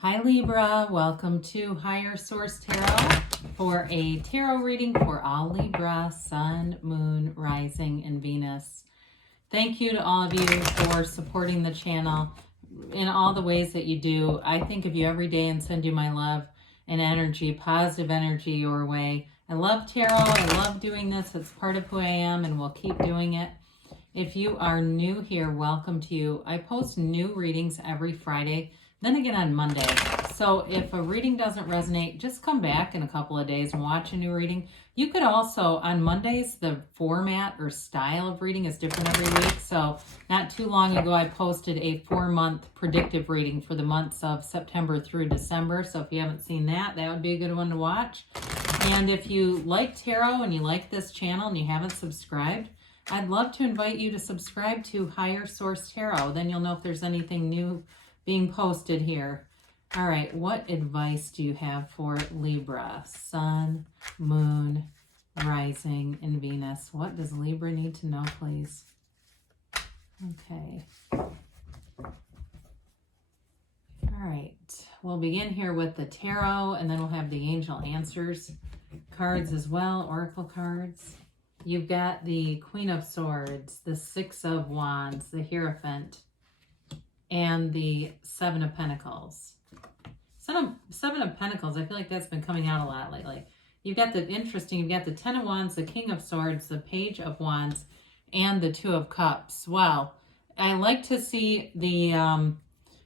Hi Libra, welcome to Higher Source Tarot for a tarot reading for all Libra, Sun, Moon, Rising, and Venus. Thank you to all of you for supporting the channel in all the ways that you do. I think of you every day and send you my love and energy, positive energy your way. I love tarot. I love doing this. It's part of who I am and we'll keep doing it. If you are new here, welcome to you. I post new readings every Friday, then again on Monday. So if a reading doesn't resonate, just come back in a couple of days and watch a new reading. You could also, on Mondays, the format or style of reading is different every week. So not too long ago, I posted a 4-month predictive reading for the months of September through December. So if you haven't seen that, that would be a good one to watch. And if you like tarot and you like this channel and you haven't subscribed, I'd love to invite you to subscribe to Higher Source Tarot. Then you'll know if there's anything new being posted here. All right, what advice do you have for Libra? Sun, Moon, Rising, and Venus. What does Libra need to know, please? Okay. All right, we'll begin here with the tarot, and then we'll have the angel answers cards as well, oracle cards. You've got the Queen of Swords, the Six of Wands, the Hierophant, and the Seven of Pentacles. Seven of Pentacles, I feel like that's been coming out a lot lately. You've got the Ten of Wands, the King of Swords, the Page of Wands, and the Two of Cups. Wow. I like to see the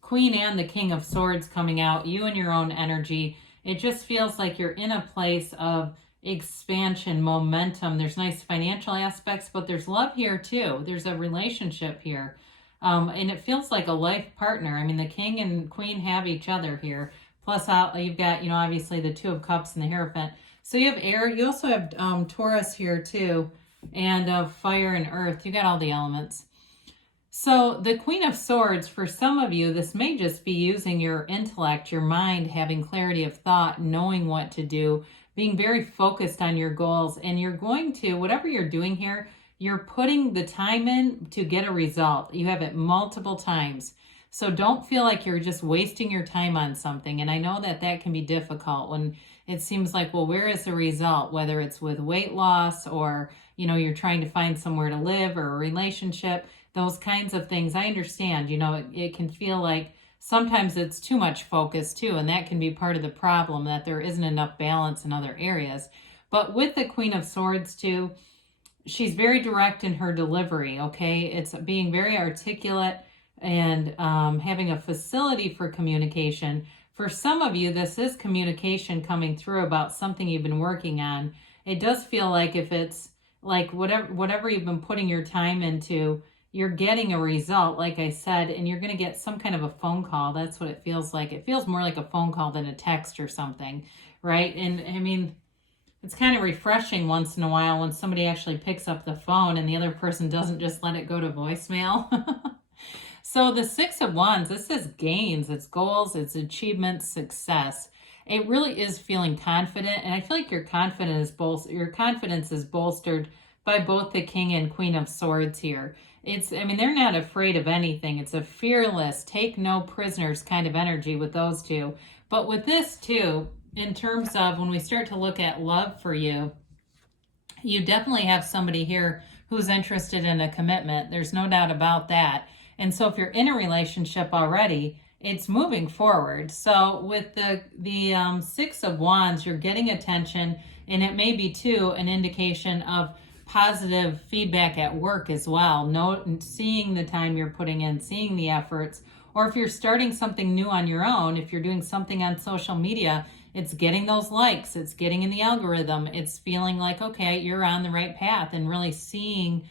Queen and the King of Swords coming out, you and your own energy. It just feels like you're in a place of expansion, momentum. There's nice financial aspects, but there's love here too. There's a relationship here. And it feels like a life partner. I mean, the King and Queen have each other here. Plus, you've got, obviously the Two of Cups and the Hierophant. So you have air. You also have Taurus here too, and fire and earth. You got all the elements. So the Queen of Swords, for some of you, this may just be using your intellect, your mind, having clarity of thought, knowing what to do, being very focused on your goals. And you're going to, whatever you're doing here, you're putting the time in to get a result. You have it multiple times. So don't feel like you're just wasting your time on something. And I know that that can be difficult when it seems like, well, where is the result? Whether it's with weight loss or, you're trying to find somewhere to live or a relationship, those kinds of things. I understand, it can feel like sometimes it's too much focus too. And that can be part of the problem, that there isn't enough balance in other areas. But with the Queen of Swords too, she's very direct in her delivery, okay? It's being very articulate and having a facility for communication. For some of you, this is communication coming through about something you've been working on. It does feel like if it's like whatever you've been putting your time into, you're getting a result, like I said, and you're going to get some kind of a phone call. That's what it feels like. It feels more like a phone call than a text or something, right? And I mean, it's kind of refreshing once in a while when somebody actually picks up the phone and the other person doesn't just let it go to voicemail. So the Six of Wands, this is gains, it's goals, it's achievements, success. It really is feeling confident, and I feel like your confidence is bolstered by both the King and Queen of Swords here. They're not afraid of anything. It's a fearless, take no prisoners kind of energy with those two. But with this too, in terms of when we start to look at love for you, you definitely have somebody here who's interested in a commitment. There's no doubt about that. And so if you're in a relationship already, it's moving forward. So with the Six of Wands, you're getting attention, and it may be too an indication of positive feedback at work as well. Seeing the time you're putting in, seeing the efforts, or if you're starting something new on your own, if you're doing something on social media, it's getting those likes, it's getting in the algorithm, it's feeling like, okay, you're on the right path, and really seeing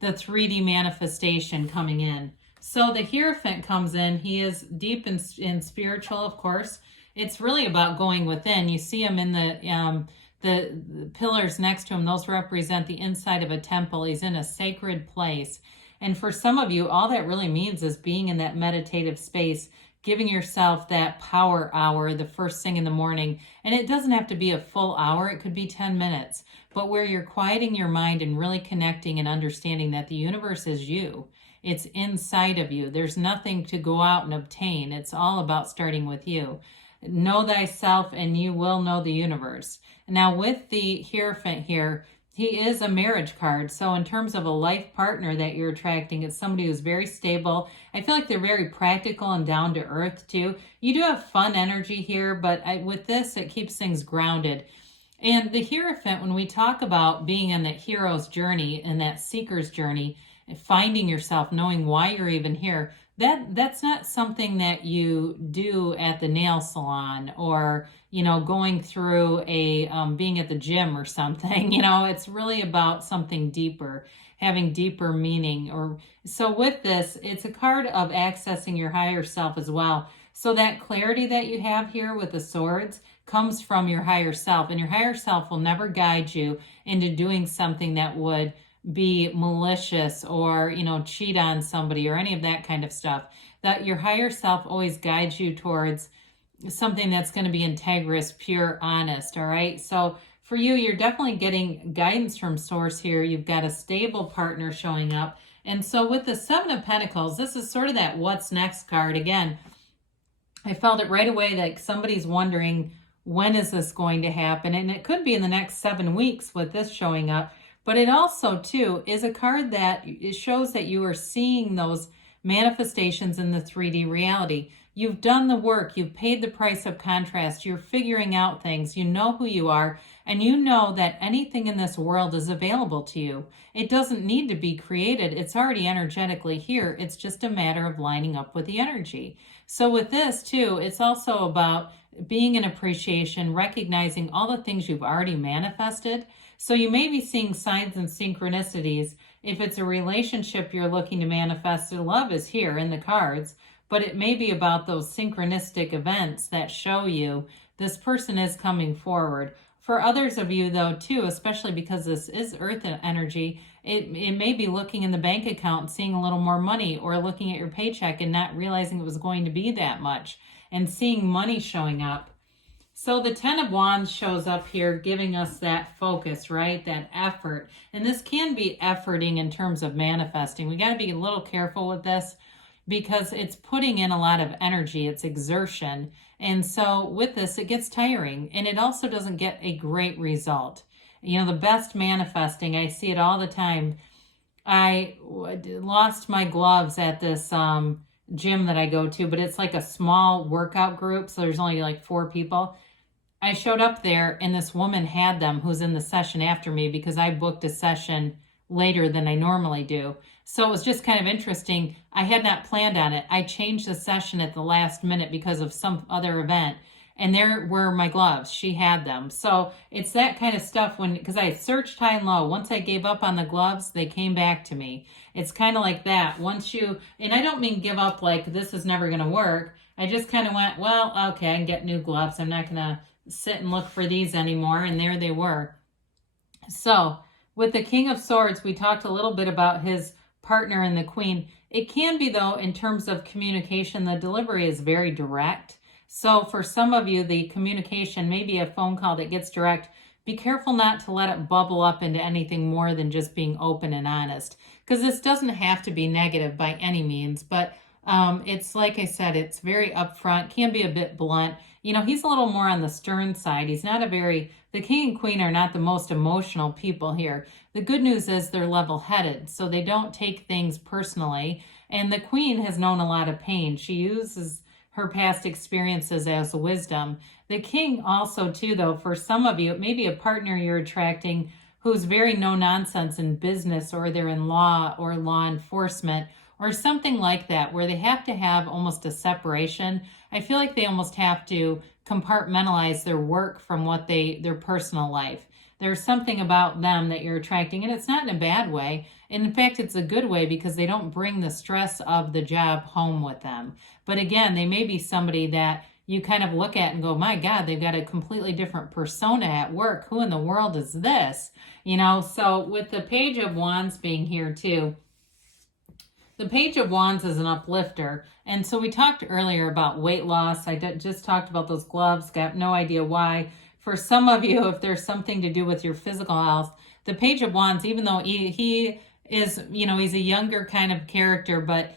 the 3D manifestation coming in. So the Hierophant comes in. He is deep in spiritual, of course. It's really about going within. You see him in the pillars next to him. Those represent the inside of a temple. He's in a sacred place. And for some of you, all that really means is being in that meditative space, giving yourself that power hour the first thing in the morning. And it doesn't have to be a full hour. It could be 10 minutes. But where you're quieting your mind and really connecting and understanding that the universe is you. It's inside of you. There's nothing to go out and obtain. It's all about starting with you. Know thyself and you will know the universe. Now with the Hierophant here, he is a marriage card. So in terms of a life partner that you're attracting, it's somebody who's very stable. I feel like they're very practical and down to earth too. You do have fun energy here, but with this, it keeps things grounded. And the Hierophant, when we talk about being in that hero's journey and that seeker's journey, finding yourself, knowing why you're even here, that's not something that you do at the nail salon or, going through a being at the gym or something. It's really about something deeper, having deeper meaning. Or so with this, it's a card of accessing your higher self as well. So that clarity that you have here with the swords comes from your higher self, and your higher self will never guide you into doing something that would be malicious or, cheat on somebody or any of that kind of stuff. That your higher self always guides you towards something that's going to be integrous, pure, honest. All right. So for you, you're definitely getting guidance from source here. You've got a stable partner showing up. And so with the Seven of Pentacles, this is sort of that what's next card. Again, I felt it right away that somebody's wondering, when is this going to happen? And it could be in the next 7 weeks with this showing up. But it also, too, is a card that it shows that you are seeing those manifestations in the 3D reality. You've done the work. You've paid the price of contrast. You're figuring out things. You know who you are. And you know that anything in this world is available to you. It doesn't need to be created. It's already energetically here. It's just a matter of lining up with the energy. So with this, too, it's also about being in appreciation, recognizing all the things you've already manifested. So you may be seeing signs and synchronicities. If it's a relationship you're looking to manifest, love is here in the cards, but it may be about those synchronistic events that show you this person is coming forward. For others of you, though, too, especially because this is earth energy, it may be looking in the bank account and seeing a little more money, or looking at your paycheck and not realizing it was going to be that much, and seeing money showing up. So the Ten of Wands shows up here, giving us that focus, right? That effort. And this can be efforting in terms of manifesting. We got to be a little careful with this because it's putting in a lot of energy. It's exertion. And so with this, it gets tiring, and it also doesn't get a great result. The best manifesting, I see it all the time. I lost my gloves at this gym that I go to, but it's like a small workout group. So there's only like 4 people. I showed up there and this woman had them, who's in the session after me, because I booked a session later than I normally do. So it was just kind of interesting. I had not planned on it. I changed the session at the last minute because of some other event. And there were my gloves. She had them. So it's that kind of stuff because I searched high and low. Once I gave up on the gloves, they came back to me. It's kind of like that. And I don't mean give up like this is never going to work. I just kind of went, well, okay, I can get new gloves. I'm not going to sit and look for these anymore. And there they were. So with the King of Swords, we talked a little bit about his partner and the Queen. It can be, though, in terms of communication, the delivery is very direct. So for some of you, the communication may be a phone call that gets direct. Be careful not to let it bubble up into anything more than just being open and honest, because this doesn't have to be negative by any means, but it's like I said, it's very upfront, can be a bit blunt. He's a little more on the stern side. He's not the King and Queen are not the most emotional people here. The good news is they're level-headed, so they don't take things personally. And the Queen has known a lot of pain. She uses her past experiences as wisdom. The King also, too, though, for some of you, it may be a partner you're attracting who's very no-nonsense in business, or they're in law or law enforcement, or something like that, where they have to have almost a separation. I feel like they almost have to compartmentalize their work from their personal life. There's something about them that you're attracting, and it's not in a bad way. And in fact, it's a good way because they don't bring the stress of the job home with them. But again, they may be somebody that you kind of look at and go, my God, they've got a completely different persona at work. Who in the world is this? So with the Page of Wands being here too, the Page of Wands is an uplifter. And so we talked earlier about weight loss. I just talked about those gloves, got no idea why. For some of you, if there's something to do with your physical health, the Page of Wands, even though he is, he's a younger kind of character, but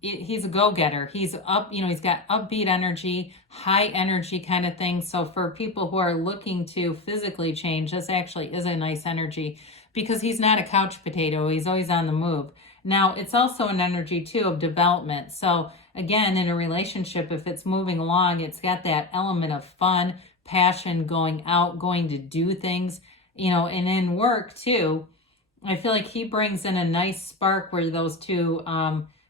he's a go-getter. He's up, he's got upbeat energy, high energy kind of thing. So for people who are looking to physically change, this actually is a nice energy because he's not a couch potato. He's always on the move. Now, it's also an energy too of development. So again, in a relationship, if it's moving along, it's got that element of fun, passion, going out, going to do things, and in work too. I feel like he brings in a nice spark where those two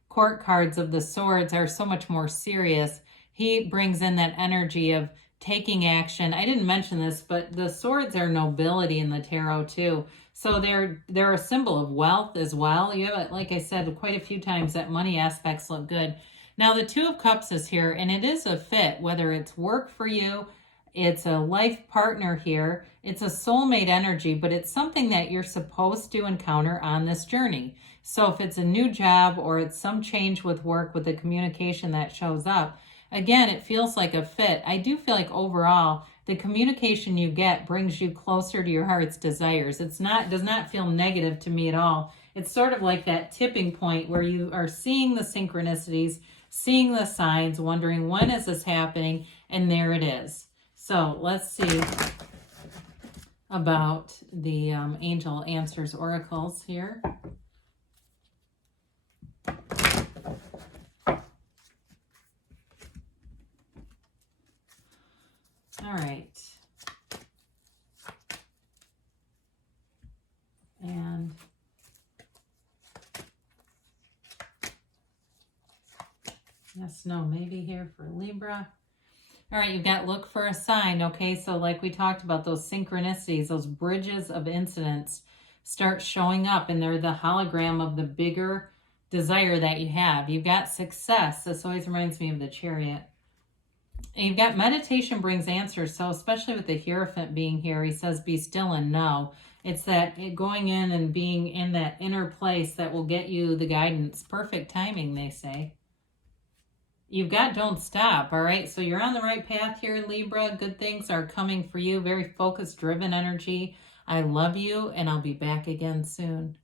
court cards of the swords are so much more serious. He brings in that energy of taking action. I didn't mention this, but the swords are nobility in the tarot too. So they're a symbol of wealth as well. You have, like I said, quite a few times that money aspects look good. Now the Two of Cups is here, and it is a fit, whether it's work for you, it's a life partner here, it's a soulmate energy, but it's something that you're supposed to encounter on this journey. So if it's a new job or it's some change with work, with the communication that shows up, again, it feels like a fit. I do feel like overall, the communication you get brings you closer to your heart's desires. Does not feel negative to me at all. It's sort of like that tipping point where you are seeing the synchronicities, seeing the signs, wondering when is this happening, and there it is. So let's see about the Angel Answers Oracles here. All right. And yes, no, maybe here for Libra. All right, you've got look for a sign, okay? So like we talked about, those synchronicities, those bridges of incidents start showing up, and they're the hologram of the bigger desire that you have. You've got success. This always reminds me of the Chariot. And you've got meditation brings answers. So especially with the Hierophant being here, he says, be still and know. It's that going in and being in that inner place that will get you the guidance. Perfect timing, they say. You've got don't stop, all right? So you're on the right path here, Libra. Good things are coming for you. Very focused, driven energy. I love you, and I'll be back again soon.